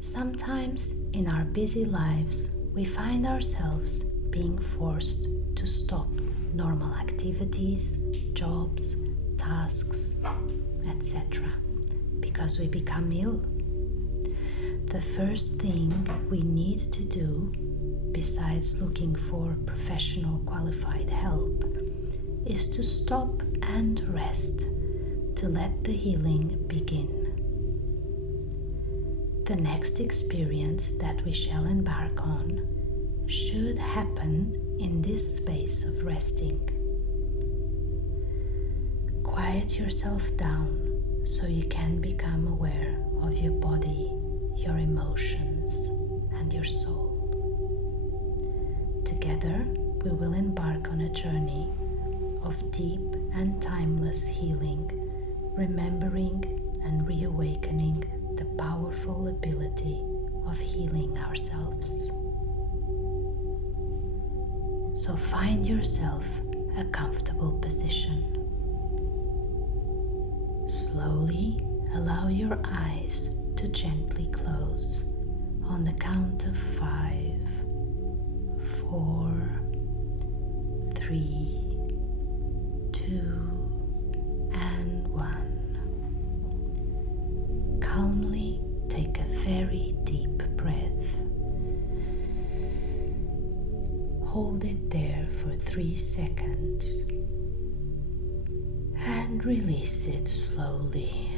Sometimes in our busy lives, we find ourselves being forced to stop normal activities, jobs, tasks, etc. because we become ill. The first thing we need to do, besides looking for professional qualified help, is to stop and rest to let the healing begin. The next experience that we shall embark on should happen in this space of resting. Quiet yourself down so you can become aware of your body, your emotions, and your soul. Together, we will embark on a journey of deep and timeless healing, remembering and reawakening the powerful ability of healing ourselves. So find yourself a comfortable position. Slowly allow your eyes to gently close on the count of 5, 4, 3, 2, and 1. Calmly take a very deep breath. Hold it there for 3 seconds and release it slowly.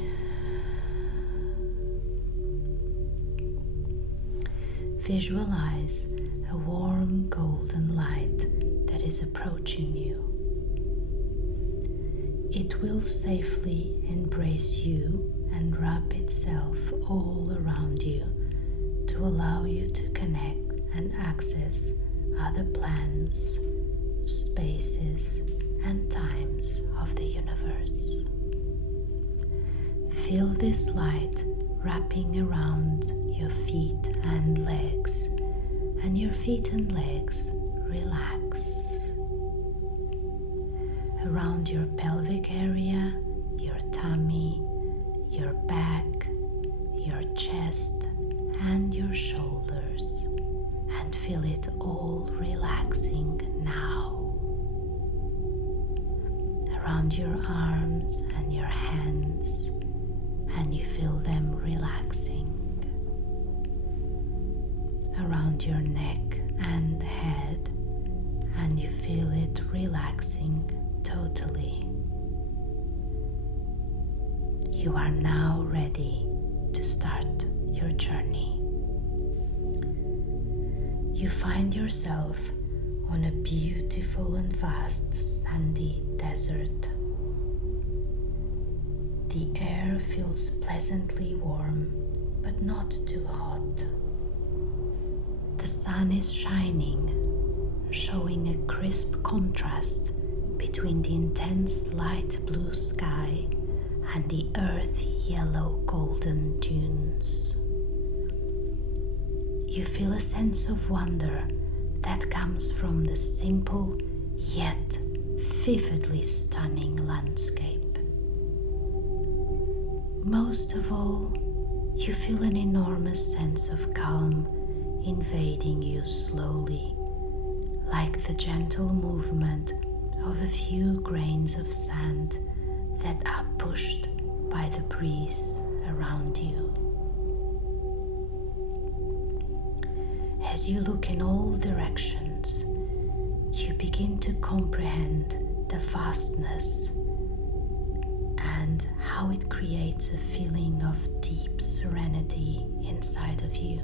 Visualize a warm golden light that is approaching you. It will safely embrace you and wrap itself all around you to allow you to connect and access other plans, spaces, and times of the universe. Feel this light wrapping around your feet and legs, and your feet and legs relax. Around your pelvic area, your tummy, your back, your chest, and your shoulders, and feel it all relaxing now. Around your arms and your hands, and you feel them relaxing. Around your neck and head, and you feel it relaxing totally. You are now ready to start your journey. You find yourself on a beautiful and vast sandy desert. The air feels pleasantly warm, but not too hot. The sun is shining, showing a crisp contrast between the intense light blue sky and the earthy yellow golden dunes. You feel a sense of wonder that comes from the simple yet vividly stunning landscape. Most of all, you feel an enormous sense of calm invading you slowly, like the gentle movement of a few grains of sand that are pushed by the breeze around you. As you look in all directions, you begin to comprehend the vastness and how it creates a feeling of deep serenity inside of you.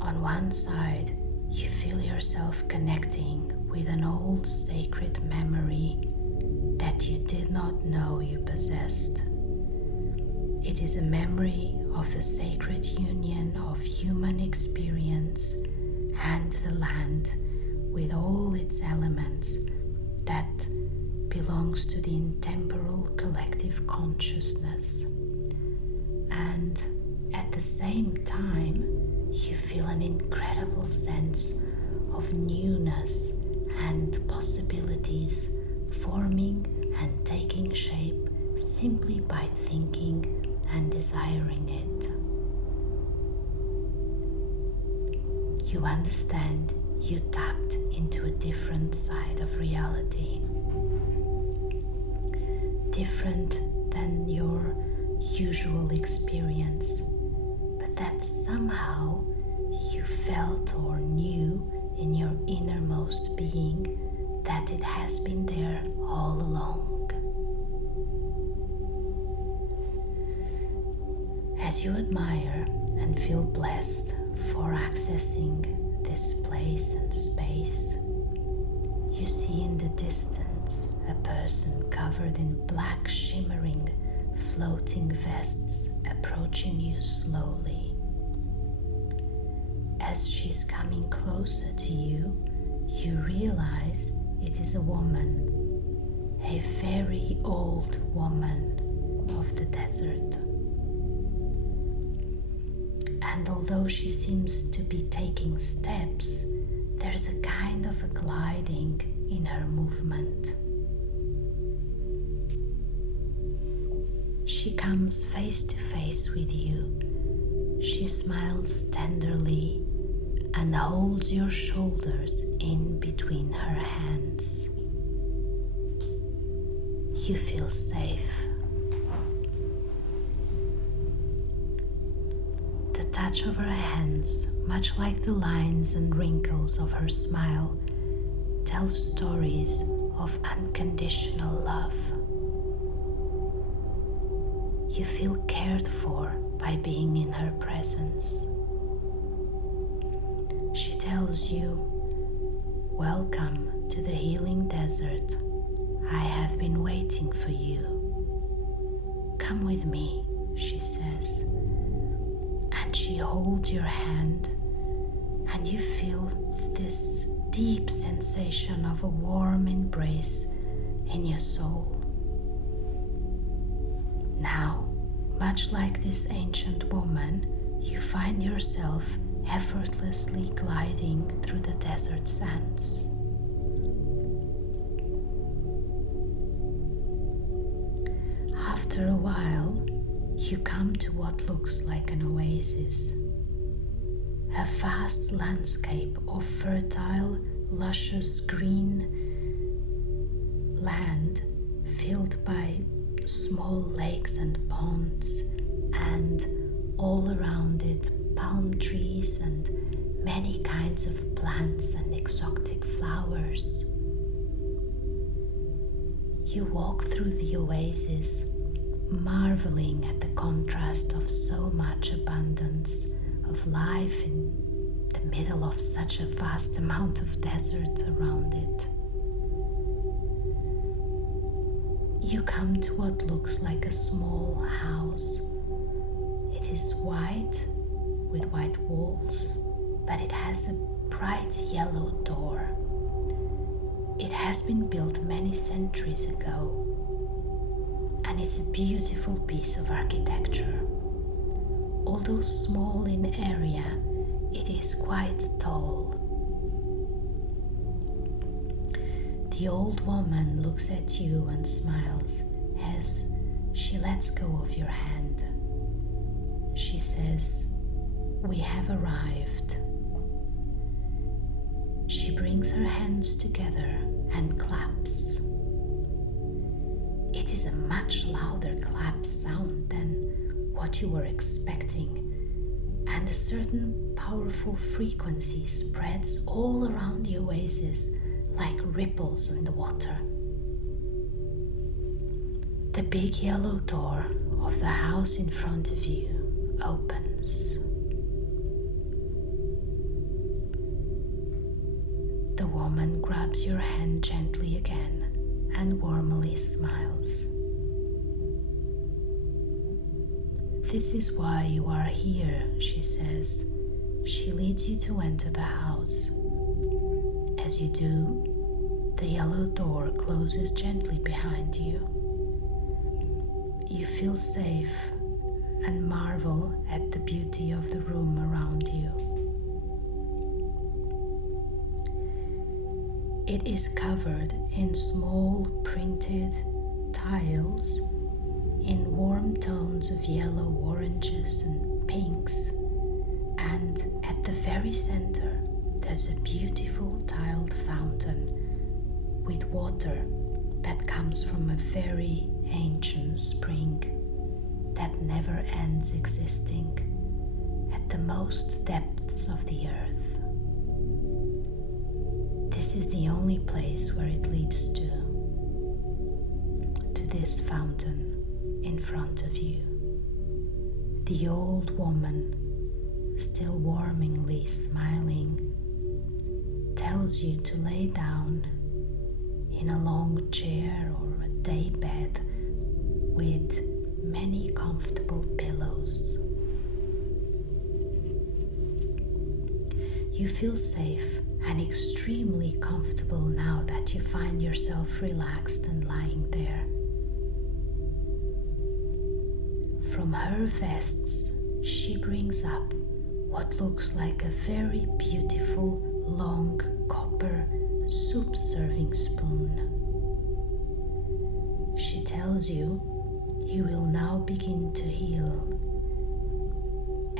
On one side, you feel yourself connecting with an old sacred memory that you did not know you possessed. It is a memory of the sacred union of human experience and the land with all its elements that belongs to the intemporal collective consciousness. And at the same time, you feel an incredible sense of newness and possibilities forming and taking shape simply by thinking and desiring it. You understand you tapped into a different side of reality, different than your usual experience, but that somehow you felt or knew in your innermost being that it has been there all along. As you admire and feel blessed for accessing this place and space, you see in the distance a person covered in black shimmering floating vests approaching you slowly. As she's coming closer to you, you realize it is a woman, a very old woman of the desert. And although she seems to be taking steps, there's a kind of a gliding in her movement. She comes face to face with you. She smiles tenderly and holds your shoulders in between her hands. You feel safe. The touch of her hands, much like the lines and wrinkles of her smile, tells stories of unconditional love. You feel cared for by being in her presence. She tells you, "Welcome to the healing desert. I have been waiting for you. Come with me," she says. And she holds your hand, and you feel this deep sensation of a warm embrace in your soul. Now, much like this ancient woman, you find yourself effortlessly gliding through the desert sands. After a while, you come to what looks like an oasis, a vast landscape of fertile, luscious green land filled by small lakes and ponds, and all around it palm trees and many kinds of plants and exotic flowers. You walk through the oasis, marveling at the contrast of so much abundance of life in the middle of such a vast amount of desert around it. You come to what looks like a small house. It is white with white walls, but it has a bright yellow door. It has been built many centuries ago, and it's a beautiful piece of architecture. Although small in area, it is quite tall. The old woman looks at you and smiles as she lets go of your hand. She says, "We have arrived." She brings her hands together and claps. It is a much louder clap sound than what you were expecting, and a certain powerful frequency spreads all around the oasis like ripples in the water. The big yellow door of the house in front of you opens. The woman grabs your hand gently again and warmly smiles. "This is why you are here," she says. She leads you to enter the house. As you do, the yellow door closes gently behind you. You feel safe and marvel at the beauty of the room around you. It is covered in small printed tiles in warm tones of yellow, oranges, and pinks. And at the very center, there's a beautiful tiled fountain with water that comes from a very ancient spring that never ends existing at the most depths of the earth. This is the only place where it leads to this fountain in front of you. The old woman, still warmingly smiling, tells you to lay down in a long chair or a day bed with many comfortable pillows. You feel safe and extremely comfortable now that you find yourself relaxed and lying there. From her vests, she brings up what looks like a very beautiful long copper soup serving spoon. She tells you will now begin to heal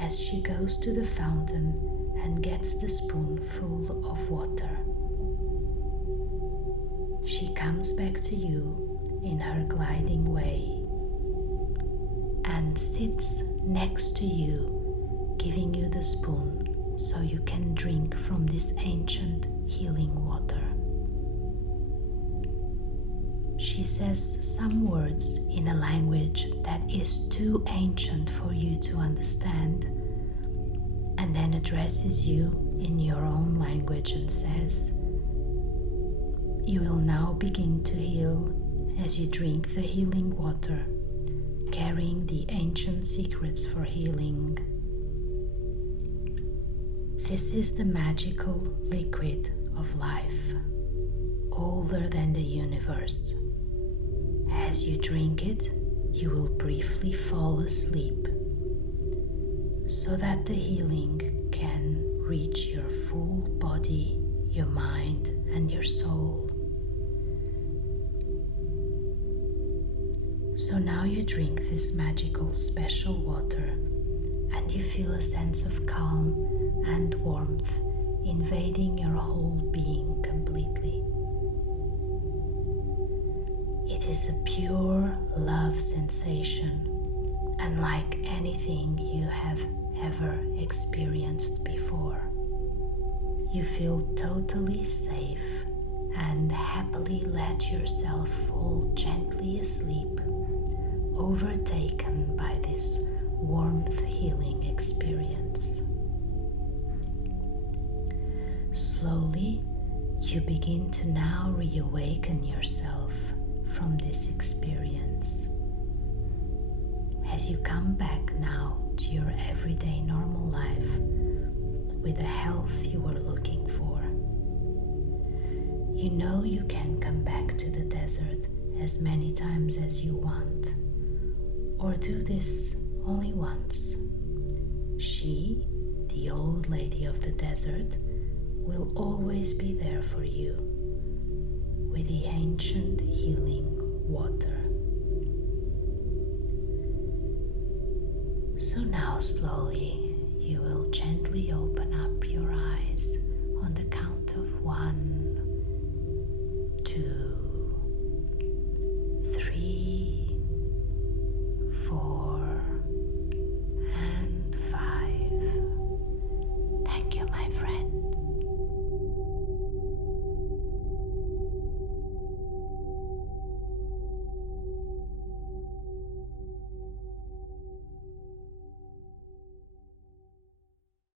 as she goes to the fountain and gets the spoon full of water. She comes back to you in her gliding way and sits next to you, giving you the spoon so you can drink from this ancient healing water. She says some words in a language that is too ancient for you to understand, and then addresses you in your own language and says, "You will now begin to heal as you drink the healing water, carrying the ancient secrets for healing. This is the magical liquid of life, older than the universe. As you drink it, you will briefly fall asleep, so that the healing can reach your full body, your mind, and your soul." So now you drink this magical special water and you feel a sense of calm and warmth invading your whole being completely. It is a pure love sensation, unlike anything you have ever experienced before. You feel totally safe and happily let yourself fall gently asleep, overtaken by this warmth healing experience. Slowly, you begin to now reawaken yourself from this experience. As you come back now to your everyday normal life with the health you were looking for, you know you can come back to the desert as many times as you want, or do this only once. She, the old lady of the desert, will always be there for you with the ancient healing water. So now slowly you will gently open up